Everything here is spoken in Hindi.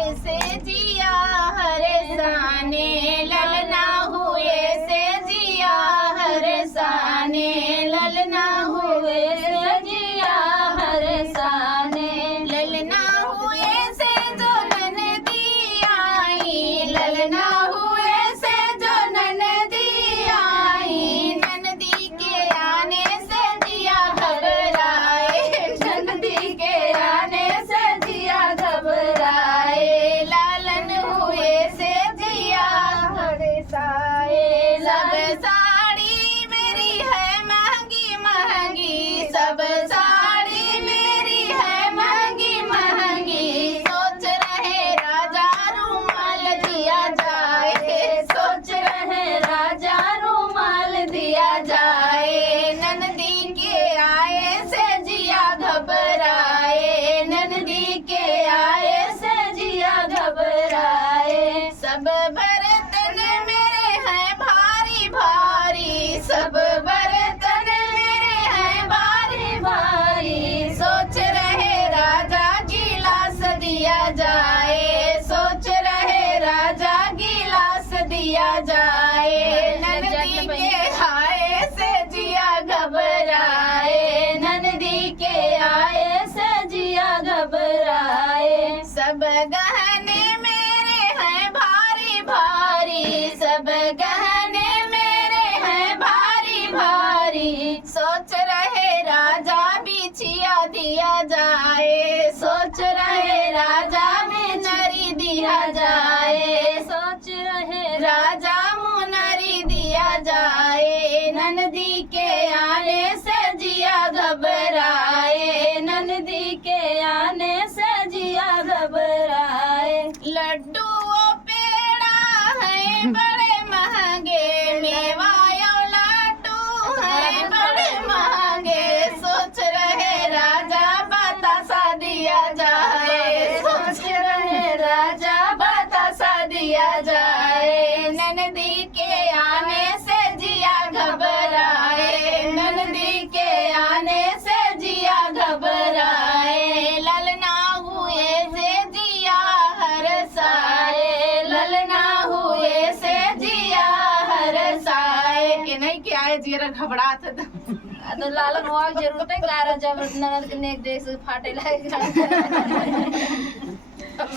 से जिया हरे साने ललना हुए से जिया हरे साने ललना हुए से जिया हरे साने ललना हुए से जो ननदी आई ललना हुए से जो ननदी आई ननदी के आने से जिया घबराए ननदी के आने से जिया घबराए लालन हुए से जिया हड़साए सब साड़ी मेरी है महंगी महंगी सब साड़ी मेरी है महंगी महंगी सोच रहे राजा रूमाल दिया जाए सोच रहे राजा रूमाल दिया जाए ननदी के आए से जिया घबराए ननदी के आए से जिया घबराए सब बर्तन मेरे हैं भारी भारी सब बर्तन मेरे हैं भारी भारी सोच रहे राजा गिलास दिया जाए सोच रहे राजा गिलास दिया जाए ननदी के आए से जिया घबराए ननदी के आए से जिया घबराए सब गहने मेरे हैं भारी भारी सब गहने मेरे हैं भारी भारी सोच रहे राजा बिछिया दिया जाए सोच रहे राजा मुनरी दिया जाए सोच रहे राजा मुनरी दिया जाए ननदी के आने से जिया घबराए ननदी के आने से जिया घबराए लड्डू और पेड़ा है बड़े महंगे मेवा और लड्डू है बड़े महंगे सोच रहे राजा बतासा दिया जाए सोच रहे राजा बतासा दिया जाए ननदी के आने से जिया घबराए ननदी के आने से जिया घबराए ललना हुए से जिया हरसाए ललना हुए से जिया हरसाए के नहीं के आए जिया घबरात तो लालन हुआ जरूरत है गारा जब ननद के नेक देख से फाटे लगे